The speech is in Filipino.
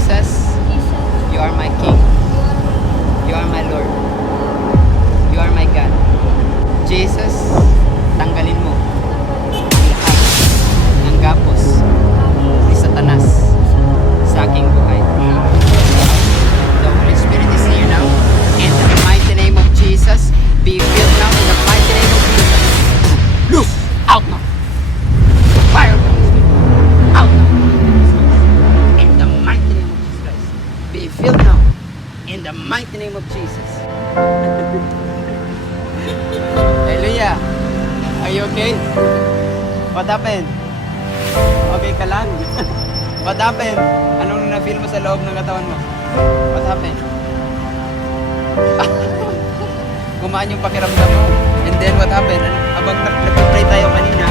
Jesus, you are my King. You are my Lord. You are my God. Jesus, tanggalin mo ang lahat ng gapos ni Satanas sa aking buhay. The Holy Spirit is here now. In the mighty name of Jesus, be filled now in the mighty name of Jesus. Loose! Out now! Fire of the Holy Spirit! Out now! In the mighty name of Jesus Christ, be filled now in the mighty name of Jesus. Hallelujah! Are you okay? What happened? Okay ka lang? What happened? Anong na-feel mo sa loob ng katawan mo? What happened? Gumaan yung pakiramdam mo. And then what happened? Habang nag-pray tayo kanina,